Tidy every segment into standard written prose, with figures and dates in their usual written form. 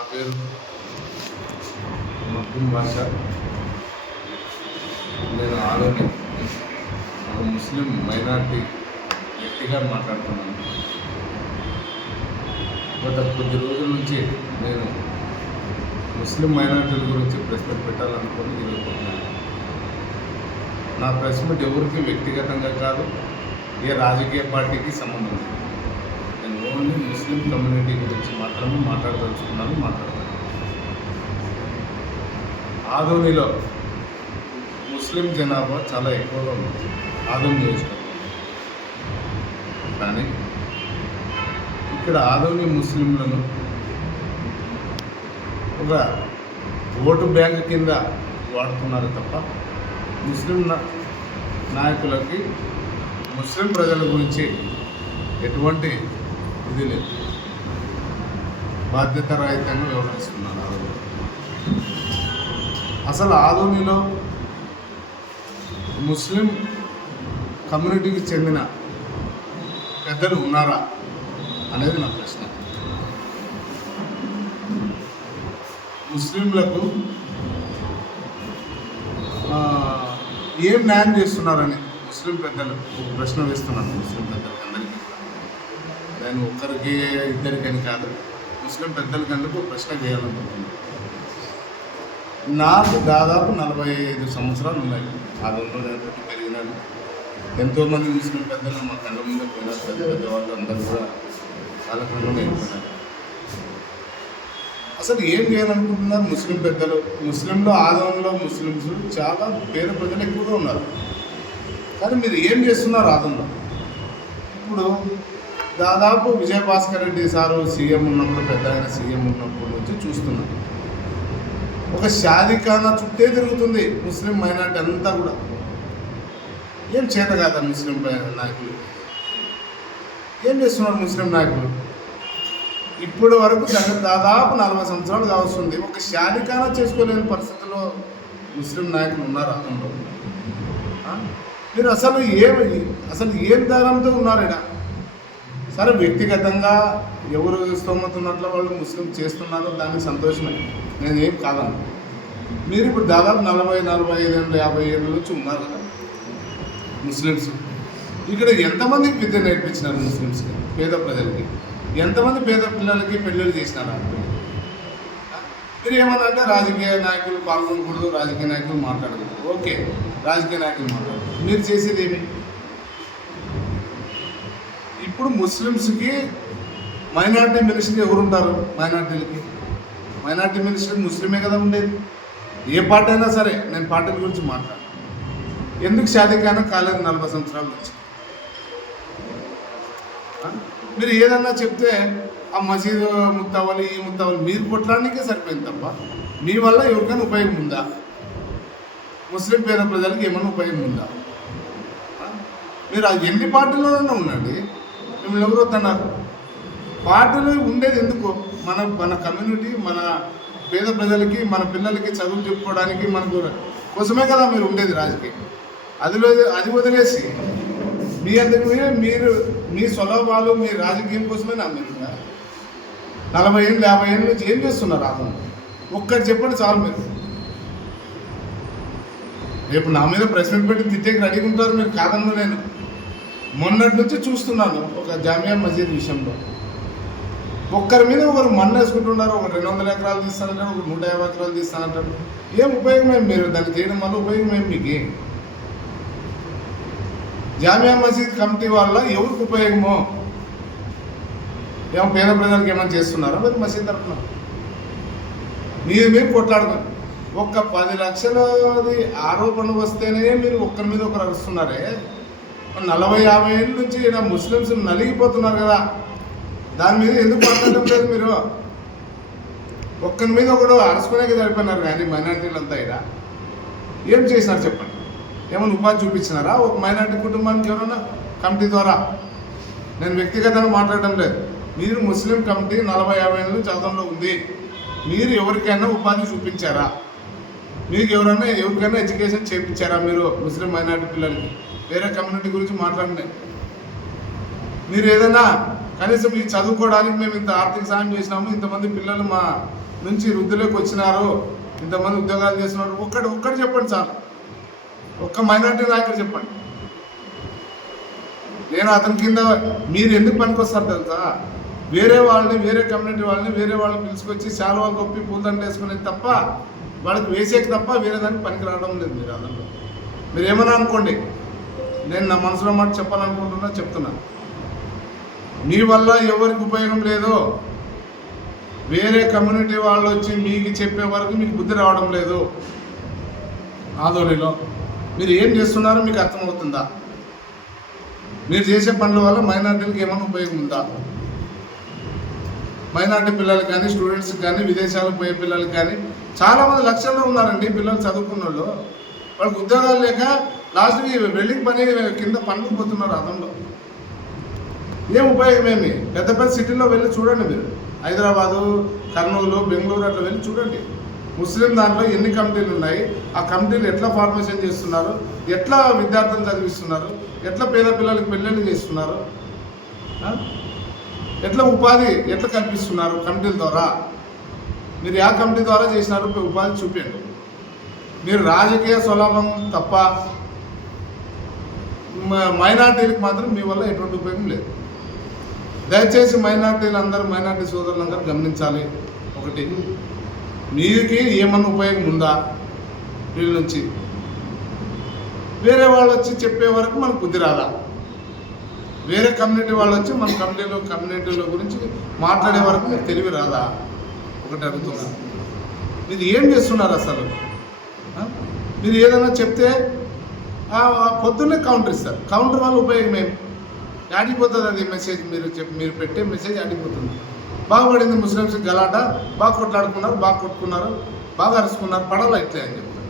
నా పేరు మగ్దుమ్ బాషా. నేను ఆలోని ఒక ముస్లిం మైనార్టీ వ్యక్తిగా మాట్లాడుతున్నాను. గత కొద్ది రోజుల నుంచి నేను ముస్లిం మైనార్టీల గురించి ప్రశ్న పెట్టాలనుకుని ఈరోజు నా ప్రశ్న ఎవరికి వ్యక్తిగతంగా కాదు, ఏ రాజకీయ పార్టీకి సంబంధం లేదు. నేను ఓన్లీ ముస్లిం కమ్యూనిటీ గురించి మాత్రమే మాట్లాడతాను. ఆదోనిలో ముస్లిం జనాభా చాలా ఎక్కువగా ఉంది, ఆదోని నియోజకవర్గం. కానీ ఇక్కడ ఆదోని ముస్లింలను ఒక ఓటు బ్యాంక్ కింద వాడుతున్నారు తప్ప ముస్లిం నాయకులకి ముస్లిం ప్రజల గురించి ఎటువంటి ఇది లేదు. బాధ్యతారహితంగా వ్యవహరిస్తున్నారు ఆదోని. అసలు ఆదోనిలో ముస్లిం కమ్యూనిటీకి చెందిన పెద్దలు ఉన్నారా అనేది నా ప్రశ్న. ముస్లింలకు ఏం న్యాయం చేస్తున్నారని ముస్లిం పెద్దలు ప్రశ్న వేస్తున్నాను. ముస్లిం పెద్దలకి అందరికీ, నేను ఒక్కరికి ఇద్దరికని కాదు, ముస్లిం పెద్దలకి అందుకు ప్రశ్న చేయాలనుకుంటున్నాను. నాకు దాదాపు 45 సంవత్సరాలు ఉన్నాయి. ఆదంలో నేను పుట్టి పెరిగినాను. ఎంతోమంది ముస్లిం పెద్దలు మా కళ్ళ ముందే పోయినారు. పెద్దవాళ్ళు అందరూ కూడా కాలక్రమంలో అయిపోయినారు. అసలు ఏం చేయాలనుకుంటున్నారు ముస్లిం పెద్దలు? ముస్లింలో ఆదంలో ముస్లిమ్స్ చాలా పేద ప్రజలు ఎక్కువగా ఉన్నారు. కానీ మీరు ఏం చేస్తున్నారు ఆదంలో? ఇప్పుడు దాదాపు విజయభాస్కర్ రెడ్డి సారు సీఎం ఉన్నప్పుడు, పెద్ద ఆయన సీఎం ఉన్నప్పటి నుంచి చూస్తున్నాను. ఒక షాదీఖానా చుట్టే తిరుగుతుంది ముస్లిం మైనార్టీ అంతా కూడా. ఏం చేత కాదా ముస్లిం నాయకులు? ఏం చేస్తున్నారు ముస్లిం నాయకులు? ఇప్పటి వరకు దాదాపు 40 సంవత్సరాలు కావస్తుంది. ఒక షాదీఖానా చేసుకోలేని పరిస్థితుల్లో ముస్లిం నాయకులు ఉన్నారు అతను. మీరు అసలు ఏం దారంతో ఉన్నారు ఇక్కడ? సరే, వ్యక్తిగతంగా ఎవరు స్తోమత ఉన్నట్లు వాళ్ళు ముస్లిం చేస్తున్నారు, దానికి సంతోషమే, నేనేం కాదను. మీరు ఇప్పుడు దాదాపు 40-45 ఏళ్ళు 50 ఏళ్ళ నుంచి ఉన్నారు కదా ముస్లిమ్స్. ఇక్కడ ఎంతమందికి విద్య నేర్పించినారు ముస్లిమ్స్కి, పేద ప్రజలకి? ఎంతమంది పేద పిల్లలకి పెళ్ళిళ్ళు చేసినారు? మీరు ఏమన్నా అంటే రాజకీయ నాయకులు పాల్గొనకూడదు, రాజకీయ నాయకులు మాట్లాడకూడదు. ఓకే, రాజకీయ నాయకులు మాట్లాడదు. మీరు చేసేది ఏమి? ఇప్పుడు ముస్లిమ్స్కి మైనార్టీ మినిస్టర్ ఎవరుంటారు? మైనార్టీ మినిస్టర్ ముస్లిమే కదా ఉండేది. ఏ పార్టీ అయినా సరే, నేను పార్టీల గురించి మాట్లాడాను. ఎందుకు షాదీఖానా కాలేదు 40 సంవత్సరాల నుంచి? మీరు ఏదన్నా చెప్తే ఆ మసీదు ముత్తవ్వాలి, ఈ ముత్తవ్వాలి, మీరు కొట్టడానికే సరిపోయింది తప్ప మీ వల్ల ఎవరికైనా ఉపయోగం ఉందా? ముస్లిం పేద ప్రజలకు ఏమైనా ఉపయోగం ఉందా? మీరు ఆ ఎన్ని పార్టీలోనైనా ఉండండి, మిమ్మల్ని ఎవరు వద్దన్నారు? పార్టీలు ఉండేది ఎందుకు? మన కమ్యూనిటీ, మన పేద ప్రజలకి, మన పిల్లలకి చదువులు చెప్పుకోవడానికి, మనకు కోసమే కదా మీరు ఉండేది రాజకీయం. అది వదిలేసి మీ అందరికీ మీరు మీ స్వలాభాలు, మీ రాజకీయం కోసమే మీరు 40 ఏళ్ళు 50 ఏళ్ళ నుంచి ఏం చేస్తున్నారు? అతను ఒక్కటి చెప్పండి చాలు. మీరు రేపు నా మీద ప్రెస్ మీట్ పెట్టి తిట్టేకి రెడీగా ఉంటారు మీరు, కాదన్ను. నేను మొన్నటి నుంచి చూస్తున్నాను ఒక జామియా మసీద్ విషయంలో ఒక్కరి మీద ఒకరు మన్ను వేసుకుంటున్నారు. ఒక 200 ఎకరాలు తీస్తానంటారు, ఒక 150 ఎకరాలు తీస్తానంటారు. ఏం ఉపయోగం ఏం? మీరు దాన్ని చేయడం వల్ల ఉపయోగం ఏం మీకు? జామియా మసీద్ కమిటీ వల్ల ఎవరికి ఉపయోగమో? ఏమో పేద ప్రజలకు ఏమైనా చేస్తున్నారా మరి మసీద్ తరఫున? మీరు కొట్లాడుకోండి. ఒక్క 10 లక్షలది ఆరోపణ వస్తేనే మీరు ఒక్కరి మీద ఒకరు అరుస్తున్నారే. 40-50 ఏళ్ళ నుంచి ఇలా ముస్లిమ్స్ నలిగిపోతున్నారు కదా, దాని మీద ఎందుకు మాట్లాడటం లేదు మీరు? ఒక్కరి మీద ఒకడు అరుచుకునేకి సరిపోయినారు. కానీ మైనార్టీలంతా ఇక్కడ ఏం చేసినారు చెప్పండి? ఏమైనా ఉపాధి చూపించినారా ఒక మైనార్టీ కుటుంబానికి ఎవరైనా కమిటీ ద్వారా? నేను వ్యక్తిగతంగా మాట్లాడటం లేదు. మీరు ముస్లిం కమిటీ 40-50 ఏళ్ళ నుంచి చదవంలో ఉంది. మీరు ఎవరికైనా ఉపాధి చూపించారా? మీకు ఎవరికైనా ఎడ్యుకేషన్ చేయించారా మీరు ముస్లిం మైనార్టీ పిల్లలకి? వేరే కమ్యూనిటీ గురించి మాట్లాడండి. మీరు ఏదైనా కనీసం ఈ చదువుకోవడానికి మేము ఇంత ఆర్థిక సాయం చేసినాము, ఇంతమంది పిల్లలు మా నుంచి వృద్ధిలోకి వచ్చినారు, ఇంతమంది ఉద్యోగాలు చేస్తున్నారు, ఒక్కటి చెప్పండి సార్, ఒక్క మైనారిటీ నాయకుడు చెప్పండి. నేను అతని కింద మీరు ఎందుకు పనికొస్తారు తెలుసా? వేరే వాళ్ళని, వేరే కమ్యూనిటీ వాళ్ళని, వేరే వాళ్ళని పిలుచుకొచ్చి శాలువాలు కొప్పి పూలదండ వేసుకునేది తప్ప, వాళ్ళకి వేసేకి తప్ప వేరే దానికి పనికి రావడం లేదు. మీరు అదంలో మీరు ఏమన్నా అనుకోండి, నేను నా మనసులో మాట చెప్పాలనుకుంటున్నా, చెప్తున్నా. మీ వల్ల ఎవరికి ఉపయోగం లేదు. వేరే కమ్యూనిటీ వాళ్ళు వచ్చి మీకు చెప్పే వరకు మీకు బుద్ధి రావడం లేదు. ఆదోనిలో మీరు ఏం చేస్తున్నారో మీకు అర్థమవుతుందా? మీరు చేసే పనుల వల్ల మైనార్టీలకు ఏమైనా ఉపయోగం ఉందా? మైనార్టీ పిల్లలకు కానీ, స్టూడెంట్స్కి కానీ, విదేశాలకు పోయే పిల్లలకి కానీ చాలామంది లక్షల్లో ఉన్నారండి పిల్లలు చదువుకున్న వాళ్ళు. వాళ్ళకి ఉద్యోగాలు లేక లాస్ట్కి వెల్డింగ్ పని కింద పనులు పోతున్నారు. అదంలో ఏం ఉపయోగం ఏమి? పెద్ద పెద్ద సిటీలో వెళ్ళి చూడండి మీరు, హైదరాబాదు, కర్నూలు, బెంగళూరు అట్లా వెళ్ళి చూడండి. ముస్లిం దాంట్లో ఎన్ని కమిటీలు ఉన్నాయి, ఆ కమిటీలు ఎట్లా ఫార్మేషన్ చేస్తున్నారు, ఎట్లా విద్యార్థులను చదివిస్తున్నారు, ఎట్లా పేద పిల్లలకు పెళ్ళిళ్ళు చేస్తున్నారు, ఎట్లా ఉపాధి ఎట్లా కల్పిస్తున్నారు కమిటీల ద్వారా. మీరు ఆ కమిటీ ద్వారా చేసినారు ఉపాధి చూపించండి. మీరు రాజకీయ స్వలాభం తప్ప మైనార్టీలకు మాత్రం మీ వల్ల ఎటువంటి ఉపయోగం లేదు. దయచేసి మైనార్టీ సోదరులందరూ గమనించాలి. ఒకటి, మీకు ఏమన్నా ఉపయోగం ఉందా? వీళ్ళ నుంచి వేరే వాళ్ళు వచ్చి చెప్పే వరకు మనకు బుద్ధి రాదా? వేరే కమ్యూనిటీ వాళ్ళు వచ్చి మన కమ్యూనిటీల గురించి మాట్లాడే వరకు మీకు తెలివి రాదా? ఒకటి అడుగుతున్నా. మీరు ఏం చేస్తున్నారు అసలు? మీరు ఏదైనా చెప్తే పొద్దున్నే కౌంటర్ ఇస్తారు. కౌంటర్ వల్ల ఉపయోగం ఏమి? ఆడిపోతుంది అది మెసేజ్. మీరు పెట్టే మెసేజ్ ఆడిపోతుంది. బాగుపడింది ముస్లిమ్స్ గలాట, బాగా కొట్లాడుకున్నారు, బాగా కొట్టుకున్నారు, బాగా అరుచుకున్నారు, పడాలా ఇట్లే అని చెప్తారు.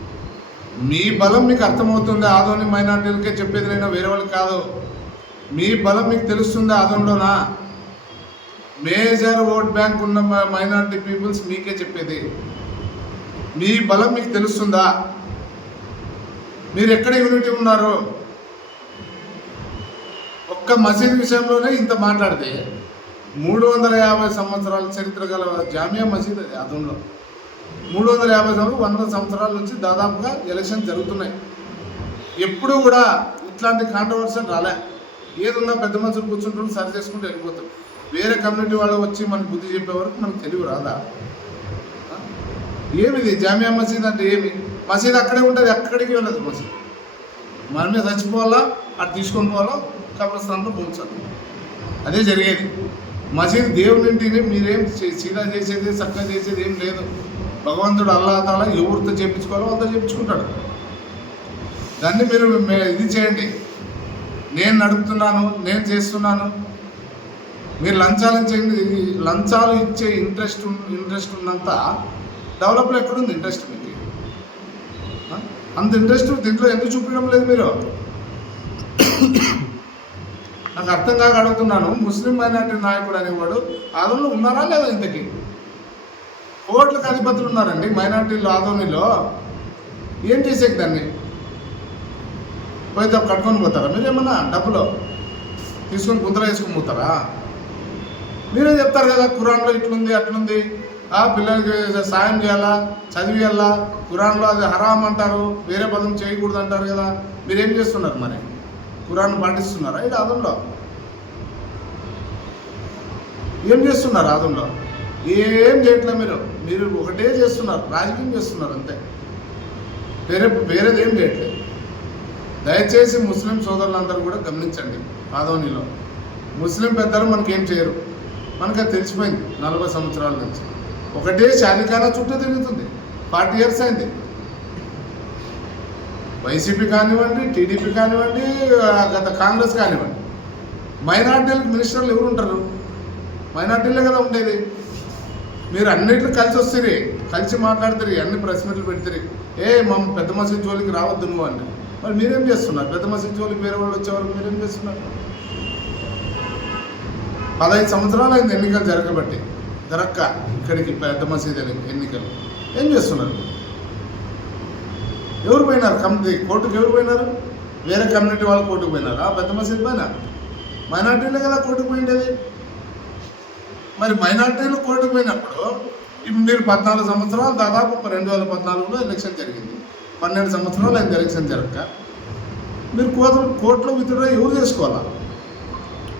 మీ బలం మీకు అర్థమవుతుంది. ఆదోని మైనార్టీలకే చెప్పేది, నేను వేరే వాళ్ళకి కాదు. మీ బలం మీకు తెలుస్తుంది. ఆదోనిలోనా మేజర్ ఓట్ బ్యాంక్ ఉన్న మైనార్టీ పీపుల్స్ మీకే చెప్పేది. మీ బలం మీకు తెలుస్తుందా? మీరు ఎక్కడ యూనిటీ ఉన్నారు? ఒక్క మసీద్ విషయంలోనే ఇంత మాట్లాడితే 350 సంవత్సరాల చరిత్ర గల జామియా మసీద్ అది ఆదోనిలో. 350 సంవత్సరాలు, 100 సంవత్సరాల నుంచి దాదాపుగా ఎలక్షన్ జరుగుతున్నాయి. ఎప్పుడూ కూడా ఇట్లాంటి కాంట్రవర్సీ రాలే. ఏదున్నా పెద్ద మనుషులు కూర్చుంటారు, సరి చేసుకుంటూ వెళ్ళిపోతారు. వేరే కమ్యూనిటీ వాళ్ళు వచ్చి మనకు బుద్ధి చెప్పే వరకు మనకు తెలివి రాదా? ఏమిది జామియా మసీద్ అంటే ఏమి? మసీద్ అక్కడే ఉంటుంది, ఎక్కడికి వెళ్ళదు మసీద్. మనమే చచ్చిపోవాలా, అటు తీసుకొని పోవాలా, కబ్రస్థానంలో పోల్చాలి. అదే జరిగేది. మసీద్ దేవునింటిని మీరేం సీదా చేసేది, చక్కగా చేసేది ఏం లేదు. భగవంతుడు అల్లాహ్ తాలా ఎవరితో చేయించుకోవాలో వాళ్ళతో చేయించుకుంటాడు. దాన్ని మీరు ఇది చేయండి. నేను నడుపుతున్నాను, నేను చేస్తున్నాను. మీరు లంచాలు ఇచ్చే ఇంట్రెస్ట్ ఉన్నంత డెవలప్లో ఎక్కడుంది ఇంట్రెస్ట్ మీకు? అంత ఇంట్రెస్ట్ దీంట్లో ఎందుకు చూపించడం లేదు మీరు? నాకు అర్థం కాక అడుగుతున్నాను. ముస్లిం మైనార్టీ నాయకుడు అనేవాడు ఆదోనిలో ఉన్నారా లేదా? ఇంతకీ కోట్లకు అధిపతులు ఉన్నారండి మైనార్టీలు ఆదోనిలో. ఏం చేసేది దాన్ని? పోయితే కట్టుకొని పోతారా? మీరు ఏమన్నా డబ్బులు తీసుకొని గుంతలు వేసుకొని పోతారా? మీరే చెప్తారు కదా, ఖురాన్లో ఇట్లుంది అట్లుంది, పిల్లలకి సాయం చేయాలా, చదివేయాలా, ఖురాన్లో అది హరామ్ అంటారు, వేరే పదం చేయకూడదు అంటారు కదా. మీరేం చేస్తున్నారు మరి? ఖురాన్ పాటిస్తున్నారా? ఇది ఆదంలో ఏం చేస్తున్నారు? ఆదంలో ఏం చేయట్లే. మీరు ఒకటే చేస్తున్నారు, రాజకీయం చేస్తున్నారు అంతే. వేరేది ఏం చేయట్లేదు. దయచేసి ముస్లిం సోదరులందరూ కూడా గమనించండి. ఆదోనిలో ముస్లిం పెద్దలు మనకేం చేయరు, మనకు అది తెలిసిపోయింది. 40 సంవత్సరాల నుంచి ఒకటే షాదిఖానా చుట్టూ తిరుగుతుంది. 40 years అయింది. వైసీపీ కానివ్వండి, టీడీపీ కానివ్వండి, గత కాంగ్రెస్ కానివ్వండి, మైనార్టీలకు మినిస్టర్లు ఎవరు ఉంటారు? మైనార్టీలే కదా ఉండేది. మీరు అన్నిట్లు కలిసి వస్తుంది, కలిసి మాట్లాడుతారు, అన్ని ప్రెస్ మీట్లు పెడతారు. మా పెద్ద మసీద్ జోలికి రావద్దు నువ్వు అని. మరి మీరేం చేస్తున్నారు? పెద్ద మసీద్ జోలికి వేరే వాళ్ళు వచ్చేవారు మీరేం చేస్తున్నారు? 15 సంవత్సరాలు అయింది ఎన్నికలు జరక్క ఇక్కడికి పెద్ద మసీద్ ఎన్నికలు. ఏం చేస్తున్నారు? ఎవరు పోయినారు? కోర్టుకు ఎవరు పోయినారు? వేరే కమ్యూనిటీ వాళ్ళు కోర్టుకు పోయినారు. పెద్ద మసీద్ పైన మైనార్టీలే కదా కోర్టుకు పోయిండేది. మరి మైనార్టీలు కోర్టుకు పోయినప్పుడు ఇప్పుడు మీరు 14 సంవత్సరాలు, దాదాపు 2014లో ఎలక్షన్ జరిగింది, 12 సంవత్సరాలు అయింది ఎలక్షన్ జరగక. మీరు కోర్టులో విత్డ్రా ఎవరు చేసుకోవాలా?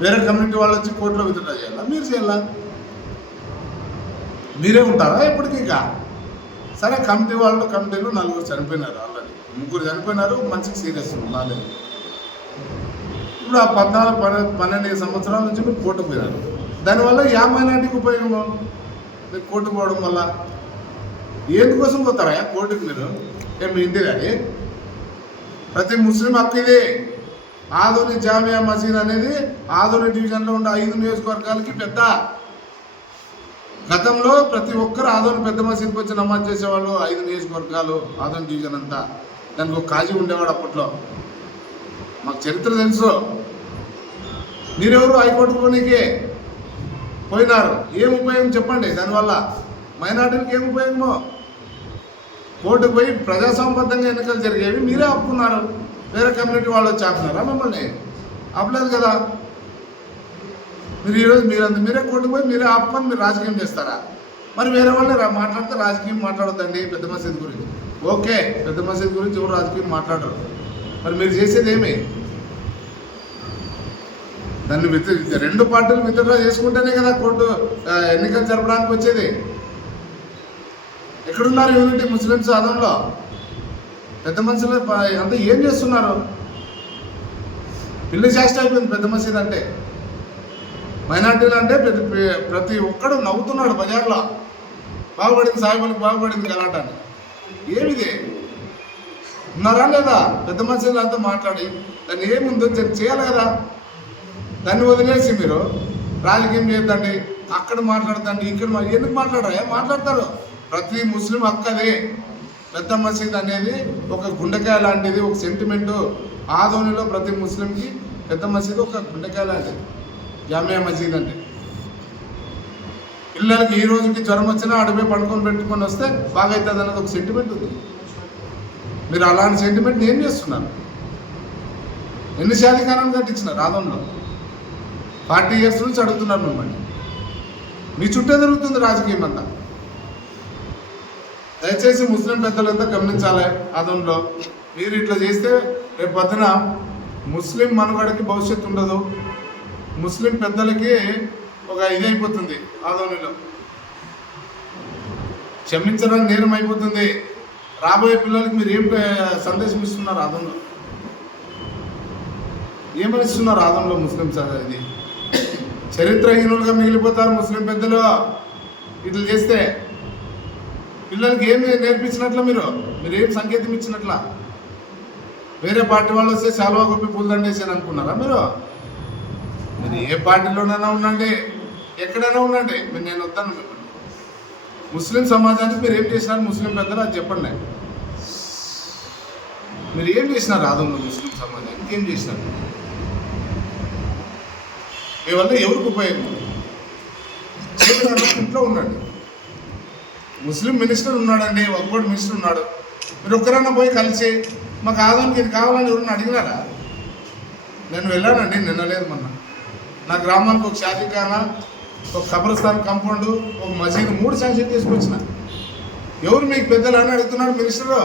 వేరే కమ్యూనిటీ వాళ్ళు వచ్చి కోర్టులో విత్డ్రా చేయాలా? మీరు చేయాలా? మీరే ఉంటారా ఎప్పటికీ? సరే, కమిటీలో 4 చనిపోయినారు, ఆల్రెడీ 3 చనిపోయినారు, మంచిగా సీరియస్ బాగాలేదు. ఇప్పుడు ఆ 12 సంవత్సరాల నుంచి మీరు కోర్టుకు పోయినారు. దానివల్ల మైనార్టీకి ఉపయోగం మీరు కోర్టుకు పోవడం వల్ల. ఎందుకోసం పోతారా కోర్టుకు మీరు? మీ ఇంటి కానీ ప్రతి ముస్లిం హక్కు ఇది. ఆదోని జామియా మసీద్ అనేది ఆదోని డివిజన్లో ఉండే 5 నియోజకవర్గాలకి పెద్ద. గతంలో ప్రతి ఒక్కరు ఆదోని పెద్ద మసీద్కి వచ్చి నమాజ్ చేసేవాళ్ళు. 5 నియోజకవర్గాలు ఆదోని డివిజన్ అంతా. దానికి ఒక కాజీ ఉండేవాడు అప్పట్లో. మాకు చరిత్ర తెలుసు. మీరెవరు హైకోర్టుకు పోనీకే పోయినారు? ఏం ఉపయోగం చెప్పండి? దానివల్ల మైనార్టీలకు ఏం ఉపయోగమో? కోర్టుకు పోయి ప్రజాస్వామ్యబద్ధంగా ఎన్నికలు జరిగేవి మీరే ఆపుకున్నారు. వేరే కమ్యూనిటీ వాళ్ళు వచ్చి ఆపుతున్నారా? మిమ్మల్ని ఆపలేదు కదా. మీరు ఈరోజు మీరే కోర్టుకు పోయి మీరే ఆపుకొని మీరు రాజకీయం చేస్తారా? మరి వేరే వాళ్ళని మాట్లాడితే రాజకీయం మాట్లాడొద్దండి పెద్ద మసీద్ గురించి. ఓకే, పెద్ద మసీద్ గురించి ఎవరు రాజకీయం మాట్లాడరు. మరి మీరు చేసేది ఏమి? దాన్ని 2 పార్టీలు విత్డ్రా చేసుకుంటేనే కదా కోర్టు ఎన్నికలు జరపడానికి వచ్చేది. ఎక్కడున్నారు యూనిటీ ముస్లిమ్స్ ఆదంలో? పెద్ద మనుషులు అంతా ఏం చేస్తున్నారు? పిల్లి చేష్ట అయిపోయింది పెద్ద మసీద్ అంటే. మైనార్టీలు అంటే ప్రతి ఒక్కడు నవ్వుతున్నాడు బజార్లో. బాగుపడింది సాయిబులకు, బాగుపడింది గలాటాన్ని. ఏమిది? ఉన్నారా లేదా? పెద్ద మనుషులు అంతా మాట్లాడి దాన్ని ఏముందో చేయాలి కదా. దాన్ని వదిలేసి మీరు రాజకీయం చేయొద్దండి, అక్కడ మాట్లాడదండి, ఇక్కడ ఎందుకు మాట్లాడరా? మాట్లాడతారు. ప్రతి ముస్లిం హక్కు అది. పెద్ద మసీద్ అనేది ఒక గుండెకాయ లాంటిది, ఒక సెంటిమెంటు. ఆదోనిలో ప్రతి ముస్లింకి పెద్ద మసీద్ ఒక గుండెకాయ లాంటిది జామియా మసీద్ అంటే. పిల్లలకి ఈ రోజుకి జ్వరం వచ్చినా అడిపోయి పడుకొని పెట్టుకొని వస్తే బాగా అవుతుంది అన్నది ఒక సెంటిమెంట్ ఉంది. మీరు అలాంటి సెంటిమెంట్ని ఏం చేస్తున్నారు? ఎన్ని శాలికాలను కట్టించినారు ఆదంలో? 40 years నుంచి అడుగుతున్నారు మిమ్మల్ని. మీ చుట్టే జరుగుతుంది రాజకీయం అంతా. దయచేసి ముస్లిం పెద్దలంతా గమనించాలి. ఆదంలో మీరు ఇట్లా చేస్తే రేపు పొద్దున ముస్లిం మనుగడకి భవిష్యత్తు ఉండదు. ముస్లిం పెద్దలకి ఒక ఇదైపోతుంది. ఆదోనిలో క్షమించడం నేరం అయిపోతుంది. రాబోయే పిల్లలకి మీరు ఏం సందేశం ఇస్తున్నారు? ఆదంలో ఏమని ఇస్తున్నారు? ఆదంలో ముస్లింస్ అనేది చరిత్రహీనులుగా మిగిలిపోతారు ముస్లిం పెద్దలు ఇట్లా చేస్తే. పిల్లలకి ఏమి నేర్పించినట్ల? మీరు ఏం సంకేతం ఇచ్చినట్ల? వేరే పార్టీ వాళ్ళు వస్తే శాలువా గొప్పి పూలదండేసాను అనుకున్నారా? మీరు ఏ పార్టీలోనైనా ఉండండి, ఎక్కడైనా ఉండండి, నేను వద్దాను మిమ్మల్ని. ముస్లిం సమాజానికి మీరు ఏం చేసినారు? ముస్లిం పెద్దలు అది చెప్పండి. మీరు ఏం చేసినారు? ఆదంలో ముస్లిం సమాజానికి ఏం చేసినారు? మీ వల్ల ఎవరికి ఉపయోగం? ఇంట్లో ఉండండి. ముస్లిం మినిస్టర్ ఉన్నాడండి, ఒక్కోటి మినిస్టర్ ఉన్నాడు. మీరు ఒక్కరన్నా పోయి కలిసి మాకు ఆదానికి ఇది కావాలని ఎవరన్నా అడిగినారా? నేను వెళ్ళానండి, నిన్న లేదు మొన్న. నా గ్రామానికి ఒక షాదీఖానా, ఒక కబ్రస్థాన్ కాంపౌండ్, ఒక మసీదు 3 శాంక్షన్ తీసుకొచ్చిన. ఎవరు మీకు పెద్దలు అని అడుగుతున్నాడు మినిస్టరు.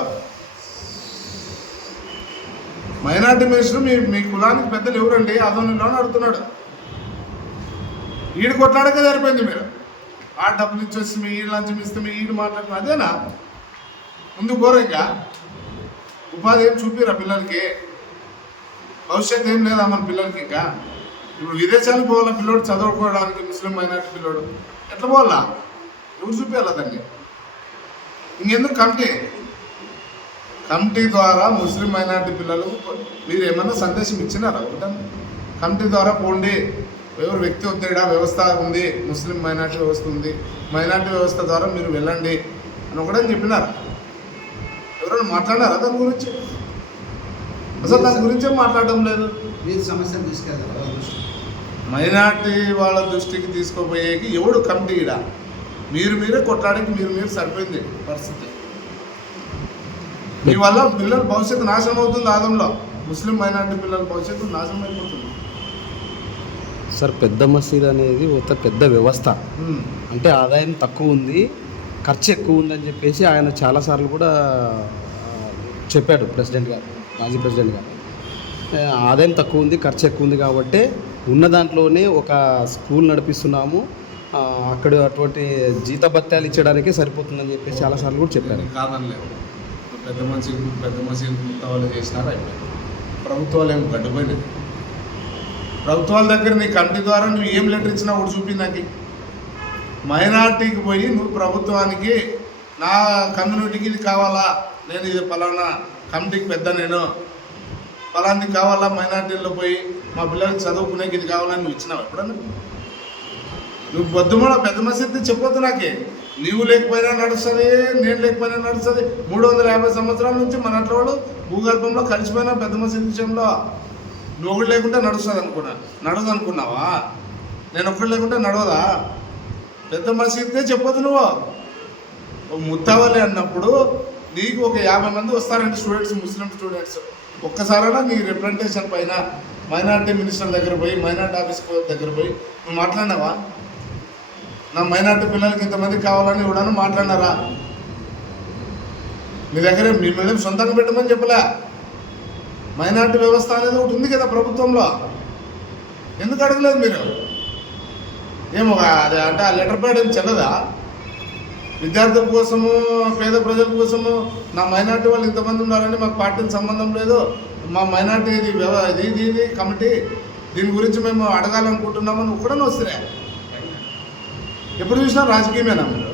మైనార్టీ మినిస్టర్ మీ కులానికి పెద్దలు ఎవరండి ఆదోనిలో అడుగుతున్నాడు. ఈడు కొట్లాడక సరిపోయింది. మీరు ఆ డబ్బులు ఇచ్చేసి మీ ఈడు లంచం ఇస్తే మీ ఈడు మాట్లాడుతున్నా అదేనా? ముందు ఘోరంగా ఉపాధి ఏం చూపిరా పిల్లలకి? భవిష్యత్తు ఏం లేదా మన పిల్లలకి? ఇంకా ఇప్పుడు విదేశాలకు పోవాలా పిల్లోడు చదువుకోవడానికి, ముస్లిం మైనార్టీ పిల్లోడు ఎట్లా పోవాలా? ఎవరు చూపించాలా దాన్ని? ఇంకెందుకు కమిటీ ద్వారా ముస్లిం మైనార్టీ పిల్లలు మీరు ఏమన్నా సందేశం ఇచ్చినారా? కమిటీ ద్వారా పోండి, ఎవరు వ్యక్తి ఒత్తిడి వ్యవస్థ ఉంది, ముస్లిం మైనార్టీ వ్యవస్థ ఉంది, మైనార్టీ వ్యవస్థ ద్వారా మీరు వెళ్ళండి అని ఒకటని చెప్పినారా? ఎవరైనా మాట్లాడారా దాని గురించి? అసలు దాని గురించే మాట్లాడడం లేదు. మీరు సమస్యను తీసుకెళ్తారు మైనార్టీ వాళ్ళ దృష్టికి తీసుకోపోయేకి ఎవడు కమిటీ? ఈడ మీరే కొట్లాడికి మీరు సరిపోయింది పరిస్థితి. మీ వల్ల పిల్లల భవిష్యత్తు నాశనం అవుతుంది. ఆదంలో ముస్లిం మైనార్టీ పిల్లల భవిష్యత్తు నాశనం అయిపోతుంది. సార్ పెద్ద మసీద్ అనేది ఒక పెద్ద వ్యవస్థ. అంటే ఆదాయం తక్కువ ఉంది, ఖర్చు ఎక్కువ ఉందని చెప్పేసి ఆయన చాలాసార్లు కూడా చెప్పాడు ప్రెసిడెంట్ గారు, మాజీ ప్రెసిడెంట్ గారు. ఆదాయం తక్కువ ఉంది, ఖర్చు ఎక్కువ ఉంది కాబట్టి ఉన్న దాంట్లోనే ఒక స్కూల్ నడిపిస్తున్నాము, అక్కడ అటువంటి జీతభత్యాలు ఇచ్చడానికే సరిపోతుందని చెప్పేసి చాలాసార్లు కూడా చెప్పారు. కాదనలేదు. పెద్ద మనిషి వాళ్ళు చేసినారు అయిపోయింది. ప్రభుత్వాలు ఏం గడ్డిపోయినది. ప్రభుత్వాల దగ్గర నీ కమిటీ ద్వారా నువ్వు ఏం లెటర్ ఇచ్చినా ఒకటి చూపి నాకు. మైనార్టీకి పోయి నువ్వు ప్రభుత్వానికి నా కమ్యూనిటీకి ఇది కావాలా, నేను ఇది ఫలానా కమిటీకి పెద్ద, నేను ఫలాంటికి కావాలా, మైనార్టీల్లో పోయి మా పిల్లలకి చదువుకునేకి ఇది కావాలని నువ్వు ఇచ్చినావు ఎప్పుడన్నా? నువ్వు బొద్దుమూడ పెద్ద మసీద్ని చెప్పొద్దు నాకే. నీవు లేకపోయినా నడుస్తుంది, నేను లేకపోయినా నడుస్తుంది. 350 సంవత్సరాల నుంచి మన అట్ల వాళ్ళు భూగర్భంలో కలిసిపోయినా పెద్ద మసీద్ విషయంలో. నువ్వు ఒకటి లేకుంటే నడుస్తుంది నడవదు అనుకున్నావా? నేను ఒక్కటి లేకుంటే నడవదా? పెద్ద మసీద్నే చెప్పొద్దు నువ్వు. ముత్తావలి అన్నప్పుడు నీకు ఒక 50 మంది వస్తారంటే స్టూడెంట్స్, ముస్లిం స్టూడెంట్స్. ఒక్కసారైనా నీ రిప్రజెంటేషన్ పైన మైనార్టీ మినిస్టర్ దగ్గర పోయి, మైనార్టీ ఆఫీస్ దగ్గర పోయి నువ్వు మాట్లాడినావా? నా మైనార్టీ పిల్లలకి ఇంతమంది కావాలని కూడా మాట్లాడినారా? మీ దగ్గర మీ మీద సొంతంగా పెట్టమని చెప్పలే. మైనార్టీ వ్యవస్థ అనేది ఒకటి ఉంది కదా ప్రభుత్వంలో, ఎందుకు అడగలేదు మీరు? ఏమో అది అంటే ఆ లెటర్ ప్యాడ్ ఏం చెల్లదా? విద్యార్థుల కోసము, పేద ప్రజల కోసము నా మైనార్టీ వాళ్ళు ఇంతమంది ఉండాలని మాకు పార్టీకి సంబంధం లేదు, మా మైనార్టీ ఇది కమిటీ, దీని గురించి మేము అడగాలనుకుంటున్నామని ఒక్కడనే వస్తున్నాయి. ఎప్పుడు చూసినా రాజకీయమేనా మీరు?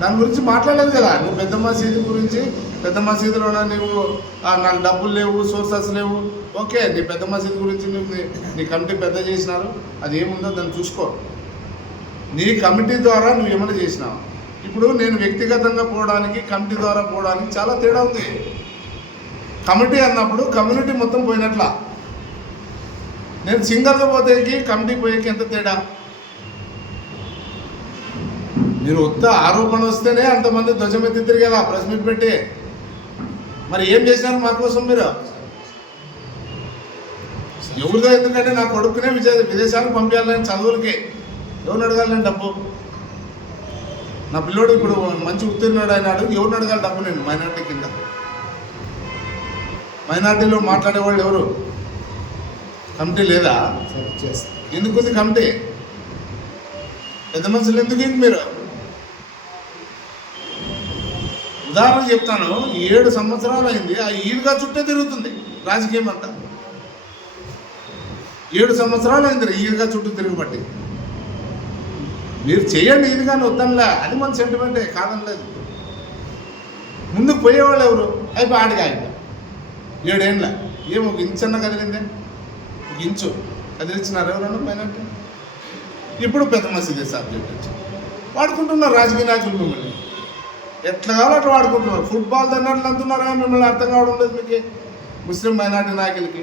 దాని గురించి మాట్లాడలేదు కదా. నువ్వు పెద్ద మసీదు గురించి, పెద్ద మసీదులోనే నువ్వు నాకు డబ్బులు లేవు, సోర్సెస్ లేవు, ఓకే. నీ పెద్ద మసీదు గురించి నువ్వు నీ కమిటీ పెద్ద చేసినారు, అది ఏముందో దాన్ని చూసుకో. నీ కమిటీ ద్వారా నువ్వు ఏమైనా చేసినావు. ఇప్పుడు నేను వ్యక్తిగతంగా పోవడానికి, కమిటీ ద్వారా పోవడానికి చాలా తేడా ఉంది. కమిటీ అన్నప్పుడు కమ్యూనిటీ మొత్తం పోయినట్ల. నేను సింగల్గా పోతేకి కమిటీకి పోయేకి ఎంత తేడా? మీరు ఒక్క ఆరోపణ వస్తేనే అంతమంది ధ్వజమెత్తిద్దరు కదా ప్రెస్ మీట్ పెట్టి. మరి ఏం చేసినారు మా కోసం మీరు? ఎవరిదో, ఎందుకంటే నా కొడుకునే విదేశాలకు పంపించాలని చదువులకి ఎవరిని అడగాలి నేను డబ్బు? నా పిల్లోడు ఇప్పుడు మంచి ఉత్తీర్ణుడు అయినాడు, ఎవరిని అడగాలి డబ్బు నేను? మైనార్టీ కింద మైనార్టీలో మాట్లాడేవాళ్ళు ఎవరు? కమిటీ లేదా? ఎందుకుంది కమిటీ? పెద్ద మనుషులు ఎందుకు ఇంక మీరు? ఉదాహరణ చెప్తాను, 7 సంవత్సరాలు అయింది, ఆ ఈద్గా చుట్టే తిరుగుతుంది రాజకీయం అంతా. 7 సంవత్సరాలు అయింది ఈద్గా చుట్టూ తిరుగుబట్టి. మీరు చేయండి ఈద్గాని వద్దాంలే, అది మన సెంటిమెంటే, కాదనలేదు. ముందుకు పోయేవాళ్ళు ఎవరు? అయిపోయి ఆడిగా 7 ఏళ్ళ ఏం ఒక ఇంచన్న కదిలిందే? ఒక ఇంచు కదిలిచ్చినారు ఎవరన్నా మైనార్టీ? ఇప్పుడు పెద్ద మసీదే సబ్జెక్ట్ వచ్చి వాడుకుంటున్నారు రాజకీయ నాయకులు. మిమ్మల్ని ఎట్లా కావాలో అట్లా వాడుకుంటున్నారు. ఫుట్బాల్ తన్నట్లు అంటున్నారా? మిమ్మల్ని అర్థం కావడం లేదు మీకు, ముస్లిం మైనార్టీ నాయకులకి.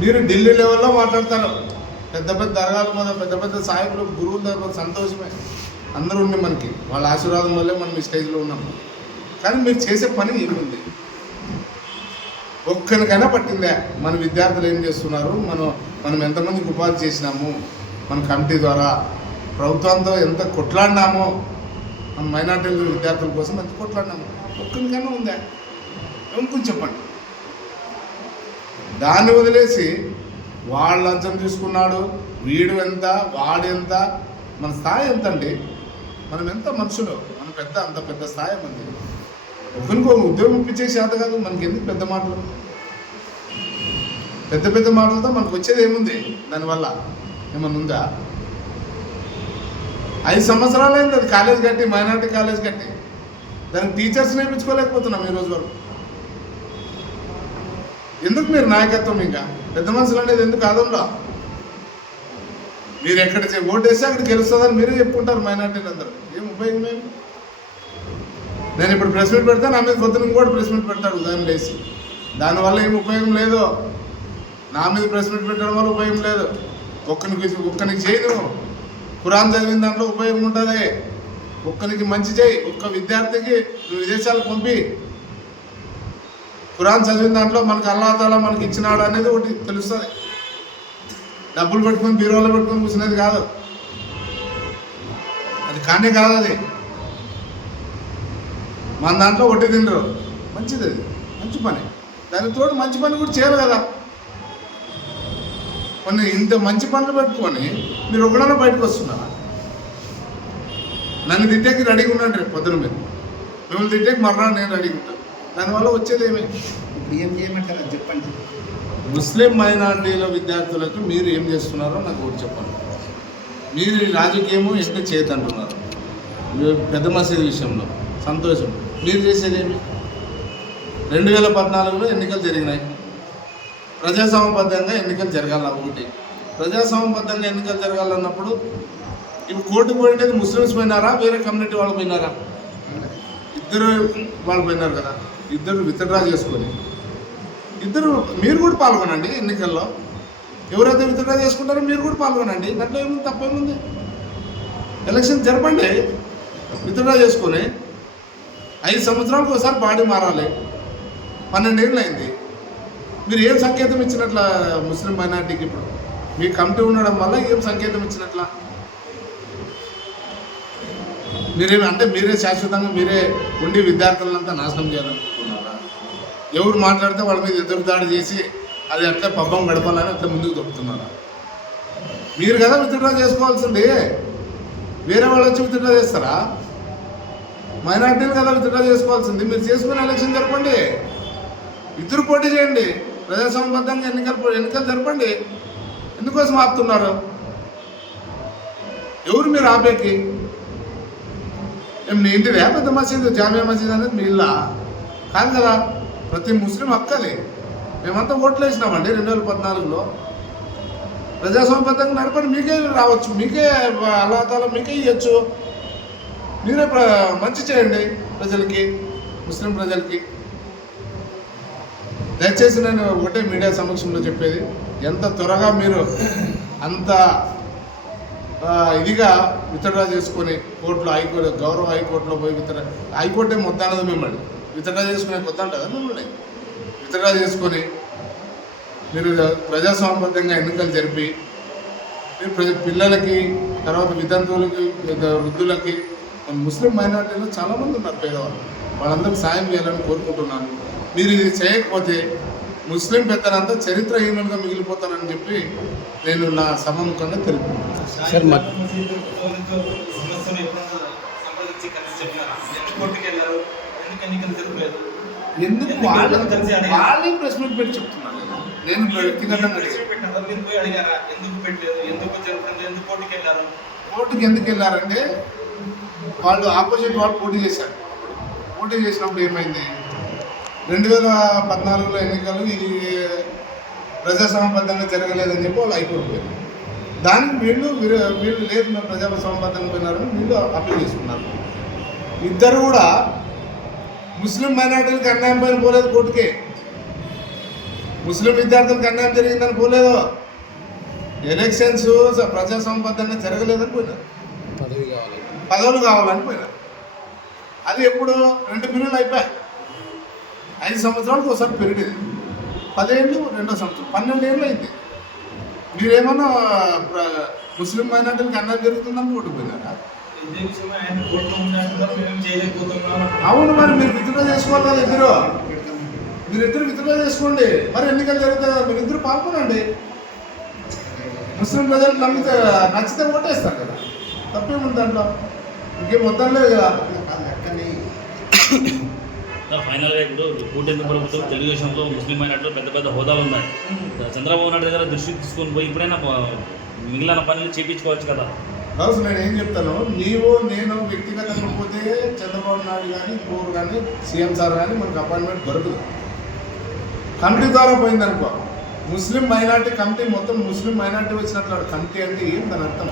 మీరు ఢిల్లీ లెవెల్లో మాట్లాడతారు, పెద్ద పెద్ద దర్గాలు మీద పెద్ద పెద్ద సాహిబులు, గురువుల దగ్గర సంతోషమే, అందరూ ఉండి మనకి వాళ్ళ ఆశీర్వాదం వల్లే మనం ఈ స్టేజ్లో ఉన్నాం. కానీ మీరు చేసే పని ఏముంది? ఒక్కరికైనా పట్టిందే? మన విద్యార్థులు ఏం చేస్తున్నారు, మనం ఎంతమందికి ఉపాధి చేసినాము, మన కమిటీ ద్వారా ప్రభుత్వంతో ఎంత కొట్లాడినామో, మన మైనార్టీల విద్యార్థుల కోసం ఎంత కొట్లాడినాము, ఒక్కరికైనా ఉందా? ఇంకొంచెం చెప్పండి. దాన్ని వదిలేసి వాళ్ళు లంచం తీసుకున్నాడు, వీడు ఎంత, వాడు ఎంత, మన స్థాయి ఎంత అండి? మనం ఎంత మనుషులు, మన పెద్ద అంత పెద్ద స్థాయి మంది. ఒకరికి ఒక ఉద్యోగం ఇప్పించే చేత కాదు మనకి. ఎందుకు పెద్ద మాటలు? పెద్ద పెద్ద మాటలతో మనకు వచ్చేది ఏముంది? దానివల్ల ఏమన్నా ఉందా? 5 సంవత్సరాలు అయింది అది కాలేజ్ కట్టి, మైనార్టీ కాలేజ్ కట్టి. దానికి టీచర్స్ నేర్పించుకోలేకపోతున్నాం ఈ రోజు వరకు. ఎందుకు మీరు నాయకత్వం? ఇంకా పెద్ద మనుషులు అనేది ఎందుకు ఆదంలో? మీరు ఎక్కడ ఓటు వేస్తే అక్కడ గెలుస్తుందని మీరే చెప్పుకుంటారు మైనార్టీలు అందరూ. ఏం ఉపయోగం ఏమి? నేను ఇప్పుడు ప్రెస్ మీట్ పెడితే నా మీద పొద్దున ఇంకోటి ప్రెస్ మీట్ పెడతాడు ఉదయం లేచి. దానివల్ల ఏం ఉపయోగం లేదు. నా మీద ప్రెస్ మీట్ పెట్టడం వల్ల ఉపయోగం లేదు. ఒక్కనికి చేయి, నువ్వు ఖురాన్ చదివిన దాంట్లో ఉపయోగం ఉంటుంది. ఒక్కనికి మంచి చేయి, ఒక్క విద్యార్థికి నువ్వు విదేశాలకు పంపి ఖురాన్ చదివిన దాంట్లో మనకు అల్లాహ్ తాలా మనకి ఇచ్చినాడు అనేది ఒకటి తెలుస్తుంది. డబ్బులు పెట్టుకొని బీరోలో పెట్టుకొని కూర్చునేది కాదు, అది కానే కాదు. అది మన దాంట్లో ఒకటి తినరు, మంచిది, అది మంచి పని. దానికి తోడు మంచి పని కూడా చేయాలి కదా. కొన్ని ఇంత మంచి పనులు పెట్టుకొని మీరు ఒకడన్నా బయటకు వస్తున్నారా? నన్ను తిట్టేకి రెడీగా ఉన్నాను రేపు పొద్దున, మీరు మిమ్మల్ని తిట్టేకి మర్నాడు నేను రెడీగా ఉంటాను. దానివల్ల వచ్చేది ఏమి? ఇప్పుడు ఏం చేయమంటారు అది చెప్పండి. ముస్లిం మైనారిటీల విద్యార్థులకు మీరు ఏం చేస్తున్నారో నాకు ఒకటి చెప్పండి. మీరు ఈ రాజకీయము ఎంత చేయతంటున్నారు పెద్ద మసీదు విషయంలో, సంతోషం. మీరు చేసేది ఏమి? 2014లో ఎన్నికలు జరిగినాయి, ప్రజాస్వామ్యబద్ధంగా ఎన్నికలు జరగాల. ఒకటి ప్రజాస్వామ్యబద్ధంగా ఎన్నికలు జరగాలన్నప్పుడు ఇప్పుడు కోర్టుకు పోయిండేది ముస్లిమ్స్ పోయినారా, వేరే కమ్యూనిటీ వాళ్ళు పోయినారా? ఇద్దరు వాళ్ళు పోయినారు కదా. ఇద్దరు విత్డ్రా చేసుకొని ఇద్దరు మీరు కూడా పాల్గొనండి ఎన్నికల్లో. ఎవరైతే విత్డ్రా చేసుకుంటారో మీరు కూడా పాల్గొనండి. దాంట్లో ఏముంది, తప్పేముంది? ఎలక్షన్ జరపండి విత్డ్రా చేసుకొని. 5 సంవత్సరాలకు ఒకసారి బాడీ మారాలి. 12 ఏళ్ళు అయింది. మీరు ఏం సంకేతం ఇచ్చినట్ల ముస్లిం మైనార్టీకి? ఇప్పుడు మీ కమిటీ ఉండడం వల్ల ఏం సంకేతం ఇచ్చినట్ల? మీరేమి అంటే మీరే శాశ్వతంగా మీరే ఉండి విద్యార్థులంతా నాశనం చేయాలనుకుంటున్నారా? ఎవరు మాట్లాడితే వాళ్ళ మీద ఎదురుదాడి చేసి అది అట్లా పబ్బం గడపాలని అట్లా ముందుకు దొరుకుతున్నారా? మీరు కదా విత్డ్రా చేసుకోవాల్సింది, వేరే వాళ్ళు వచ్చి విత్డ్రా చేస్తారా? మైనార్టీలు కదా విత్డ్రా చేసుకోవాల్సింది. మీరు చేసుకుని ఎలక్షన్ జరపండి, ఇద్దరు పోటీ చేయండి, ప్రజాస్వామ్యబద్ధంగా ఎన్నికలు జరపండి. ఎందుకోసం ఆపుతున్నారు? ఎవరు మీరు ఆపేకి? మీ ఇంటిదే పెద్ద మసీదు, జామియా మసీద్ అనేది మీ ఇల్లా? కాదు కదా. ప్రతి ముస్లిం హక్కు అది. మేమంతా ఓట్లు వేసినామండి 2014లో. ప్రజాస్వామ్యబద్ధంగా నడపని మీకే రావచ్చు, మీకే అల్లాహ్ తాలా మీకే ఇవ్వచ్చు. మీరే మంచి చేయండి ప్రజలకి, ముస్లిం ప్రజలకి. దయచేసి నేను ఒకటే మీడియా సమక్షంలో చెప్పేది, ఎంత త్వరగా మీరు అంత ఇదిగా విత్డ్రా చేసుకొని కోర్టులో, హైకోర్టు, గౌరవ హైకోర్టులో పోయి హైకోర్టే మొత్తానది మిమ్మల్ని విత్డ్రా చేసుకునే కొత్త ఉంటుందా? మిమ్మల్ని విత్డ్రా చేసుకొని మీరు ప్రజాస్వామ్యబద్ధంగా ఎన్నికలు జరిపి మీరు పిల్లలకి, తర్వాత వితంతువులకి, వృద్ధులకి, ముస్లిం మైనార్టీలో చాలామంది ఉన్నారు పేదవాళ్ళు, వాళ్ళందరికీ సాయం చేయాలని కోరుకుంటున్నాను. మీరు ఇది చేయకపోతే ముస్లిం పెద్దలంతా చరిత్రహీనులుగా మిగిలిపోతారని చెప్పి నేను నా సభముఖంగా తెలుపుతున్నాను. సార్ ఎందుకు వాళ్ళే ప్రెస్ మీట్ పెట్టి చెప్తున్నాను. నేను వ్యక్తిగతంగా కోర్టుకి ఎందుకు వెళ్ళారంటే వాళ్ళు ఆపోజిట్ వాళ్ళు పోటీ చేశారు. పోటీ చేసినప్పుడు ఏమైంది, 2014లో ఎన్నికలు ఇది ప్రజాస్వామ్యబద్ధంగా జరగలేదని చెప్పి వాళ్ళు హైకోర్టు పోయారు. దానికి వీళ్ళు లేదు మేము ప్రజాస్వామ్యబద్ధంగా పోయినారని వీళ్ళు అప్పీల్ చేసుకున్నారు. ఇద్దరు కూడా ముస్లిం మైనార్టీలకు అన్యాయం పైన పోలేదు కోర్టుకి, ముస్లిం విద్యార్థులకు అన్యాయం జరిగిందని పోలేదు, ఎలక్షన్స్ ప్రజాస్వామ్యబద్ధంగా జరగలేదని పోయినారు, పదవులు కావాలని పోయినారు. అది ఎప్పుడు 2 పీరియడ్లు అయిపోయాయి. 5 సంవత్సరాలకు ఒకసారి పీరియడ్ ఇది, 10 ఏళ్ళు రెండో సంవత్సరం, 12 ఏళ్ళు అయింది. మీరేమన్నా ముస్లిం మైనార్టీలకు అన్యాయం జరుగుతుందని ఓడిపోయినారా? అవును, మరి మీరు విత్డ్రా చేసుకోవాలి కదా. మీరిద్దరు విత్డ్రా చేసుకోండి, మరి ఎన్నికలు జరుగుతాయి కదా, మీరిద్దరు పాల్గొనండి. ముస్లిం ప్రజలకు నచ్చితే ఓటేస్తారు కదా, తప్పేముంది దాంట్లో? ఇంకేం మొత్తం లేదు కదా. ఫైనల్గా ఇప్పుడు కూటమి ప్రభుత్వం తెలుగుదేశంలో ముస్లిం మైనార్టీలో పెద్ద పెద్ద హోదాలు ఉన్నాయి. చంద్రబాబు నాయుడు దగ్గర దృష్టికి తీసుకొని పోయి ఇప్పుడైనా మిగిలిన పనులు చేయించుకోవచ్చు కదా. రోజు నేను ఏం చెప్తాను, నేను వ్యక్తిగతంగా పోతే చంద్రబాబు నాయుడు కానీ ఇంకోరు కానీ సీఎం సార్ కానీ మనకు అపాయింట్మెంట్ దొరకదు. కమిటీ ద్వారా పోయిందనుకో, ముస్లిం మైనార్టీ కమిటీ, మొత్తం ముస్లిం మైనార్టీ వచ్చినట్లు కమిటీ అంటే ఏం దాని అర్థం?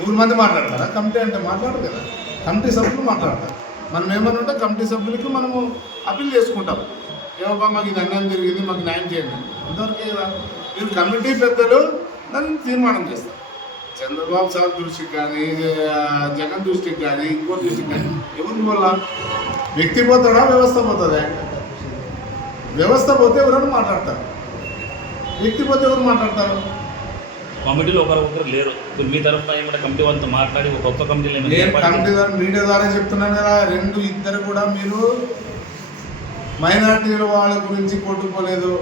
100 మంది మాట్లాడతారా? కమిటీ అంటే మాట్లాడరు కదా, కమిటీ సభ్యులు మాట్లాడతారు. మనం ఏమన్నా ఉంటే కమిటీ సభ్యులకి మనము అప్పీల్ చేసుకుంటాం, ఏమబ్బా మాకు ఇది అన్యాయం జరిగింది, మాకు న్యాయం చేయండి. అంతవరకే కదా. మీరు కమిటీ పెద్దలు దాన్ని తీర్మానం చేస్తారు. చంద్రబాబు సార్ దృష్టికి కానీ, జగన్ దృష్టికి కానీ, ఇంకో దృష్టికి కానీ ఎవరికి వల్ల వ్యక్తి పోతాడా, వ్యవస్థ పోతుందా? వ్యవస్థ పోతే ఎవరైనా మాట్లాడతారు, వ్యక్తి పోతే ఎవరు మాట్లాడతారు? కమిటీలో ఒకరు లేరు. ఇప్పుడు మీ తరఫున ఏమైనా కమిటీ వాళ్ళతో మాట్లాడి ఒక కొత్త కమిటీలు ఏమైనా నేను ఏర్పాటు కమిటీ ద్వారా మీడియా ద్వారా చెప్తున్నాను కదా, ఇద్దరు కూడా మీరు మైనార్టీల వాళ్ళ గురించి కొట్టుకోలేదు,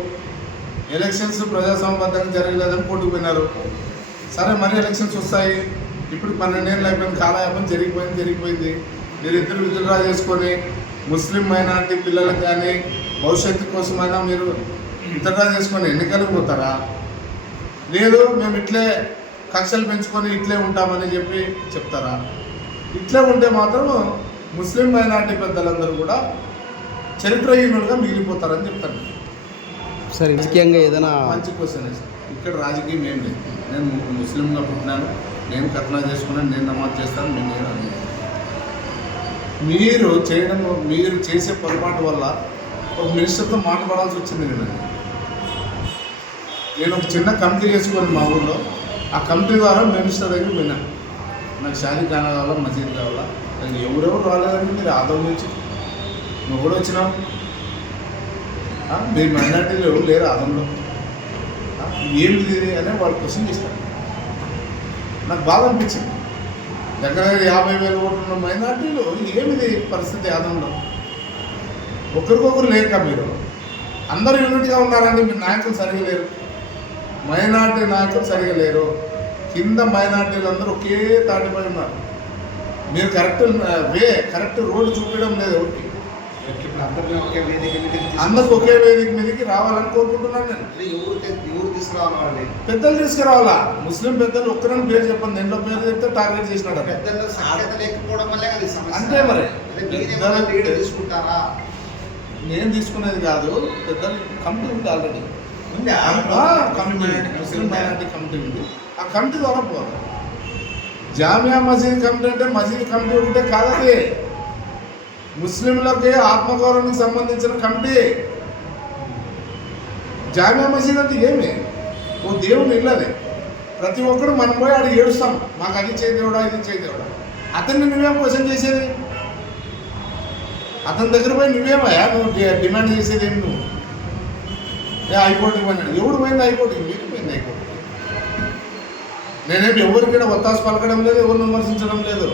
ఎలక్షన్స్ ప్రజాసంబద్ధంగా జరగలేదని కొట్టుకుపోయినారు. సరే మరి ఎలక్షన్స్ వస్తాయి, ఇప్పుడు 12 ఏళ్ళు అయిపోయింది, కాలయాపన జరిగిపోయింది. మీరు ఇద్దరు విత్డ్రా చేసుకొని ముస్లిం మైనార్టీ పిల్లలకు కానీ భవిష్యత్తు కోసమైనా మీరు విత్డ్రా చేసుకొని ఎన్నికలకు పోతారా? లేదు మేము ఇట్లే కక్షలు పెంచుకొని ఇట్లే ఉంటామని చెప్పి చెప్తారా? ఇట్లే ఉంటే మాత్రం ముస్లిం మైనార్టీ పెద్దలందరూ కూడా చరిత్రహీనులుగా మిగిలిపోతారని చెప్తాను. సరే, రాజకీయంగా ఏదైనా మంచి క్వశ్చన్. ఇక్కడ రాజకీయం ఏం లేదు. నేను ముస్లింగా పుట్టినాను, నేను కట్నా చేసుకున్నాను, నేను నమాజ్ చేస్తాను, నేను మీరు చేసే పొరపాటు వల్ల ఒక మినిస్టర్తో మాట్లాడాల్సి వచ్చింది. నేను ఒక చిన్న కమిటీ చేసుకొని మా ఊళ్ళో, ఆ కమిటీ ద్వారా మినిస్టర్ దగ్గర పోయినాను. నాకు షాదీ ఖానా కావాలా, మసీద్ కావాలా, ఎవరెవరు రాలేదండి, మీరు ఆదం నుంచి నువ్వు కూడా వచ్చినావు, మీ మైనార్టీలు ఎవరు లేరు ఆదంలో, ఏంటి అనే వాళ్ళు క్వశ్చన్ చేస్తారు. నాకు బాగా అనిపించింది. దగ్గర 50,000 ఓట్లు ఉన్న మైనార్టీలు ఏమిది పరిస్థితి ఆదంలో? ఒకరికొకరు లేక మీరు అందరూ యూనిట్గా ఉన్నారండి. మీ నాయకులు సరిగా లేరు, మైనార్టీ నాయకులు సరిగా లేరు, కింద మైనార్టీలు అందరూ ఒకే తాటిపై ఉన్నారు. మీరు కరెక్ట్ రోడ్డు చూపించడం లేదు ఎవరికి. అందరినీ ఒకే వేదిక మీదకి అందరికి ఒకే వేదిక మీదకి రావాలని కోరుకుంటున్నాను నేను. ఎవరు తీసుకురావాలి? పెద్దలు తీసుకురావాలా? ముస్లిం పెద్దలు ఒక్కరని పేరు చెప్పండి, నేను పేరు చెప్తే టార్గెట్ చేసినాడు. పెద్దల్లో సాధ్యత లేకపోవడం వల్లే కదా ఈ సమస్య. అంతే మరి. లీడ్ తీసుకుంటారా? నేను తీసుకునేది కాదు, పెద్దలు కమిటీ ఉంది ఆల్రెడీ. కమిటీ ముస్లిం మైనార్టీ కమిటీ ఉంది, ఆ కమిటీ ద్వారా పోవాలి. జామియా మసీద్ కమిటీ అంటే మసీద్ కమిటీ ఒకటే కాదది, ముస్లింలకి ఆత్మగౌరవానికి సంబంధించిన కమిటీ. జామియా మసీద్ అంటే ఏమి? ఓ దేవుని ఇల్లది. ప్రతి ఒక్కరు మనం పోయి ఆడ ఏడుస్తాం, మాకు అది చేయదేవుడా, ఇది చేయదేవుడా. అతన్ని నువ్వేం క్వశ్చన్ చేసేది? అతని దగ్గర పోయి నువ్వేమయ్యా నువ్వు డిమాండ్ చేసేది ఏమి? నువ్వు హైకోర్టుకి పోయినాడు. ఎవడు పోయింది హైకోర్టుకి? మీరు పోయింది హైకోర్టుకి. నేనేమి ఎవరికైనా ఒత్తాసు పలకడం లేదు, ఎవరిని విమర్శించడం లేదు.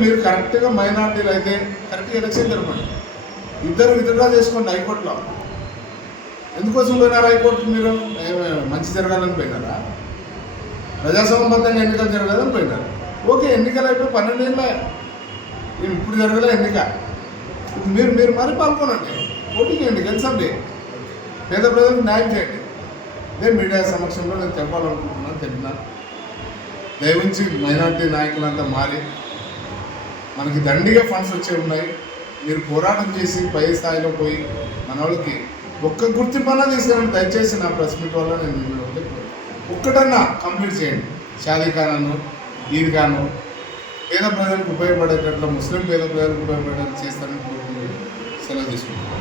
మీరు కరెక్ట్గా మైనార్టీలు అయితే కరెక్ట్గా ఎలక్షన్ జరపండి, ఇద్దరు విత్డ్రా చేసుకోండి హైకోర్టులో. ఎందుకోసం పోయినారా హైకోర్టుకి? మీరు మంచి జరగాలని పోయినారా? ప్రజాసంబద్ధంగా ఎన్నికలు జరగాలని పోయినారు. ఓకే, ఎన్నికలు అయిపోయి 12 ఏళ్ళ ఇప్పుడు జరగలే ఎన్నిక. మీరు మరి పాల్గొనండి, పోటీ చేయండి, గెలిచండి, పేద ప్రజలకు న్యాయం చేయండి. ఇదే మీడియా సమక్షంలో నేను చెప్పినాను. దయవుంచి మైనార్టీ నాయకులంతా మారి మనకి దండిగా ఫండ్స్ వచ్చే ఉన్నాయి. మీరు పోరాటం చేసి పై స్థాయిలో పోయి మన వాళ్ళకి ఒక్క గుర్తింపన్నా తీసుకురండి. దయచేసి నా ప్రెస్ మీట్ వల్ల నేను ఒక్కటన్నా కంప్లీట్ చేయండి. షాదీ ఖానాను, ఈద్గాను పేద ప్రజలకు ఉపయోగపడేటట్లు, ముస్లిం పేద ప్రజలకు ఉపయోగపడేటట్లు చేస్తారని కోరుకుంటూ సెలవు తీసుకుంటాను.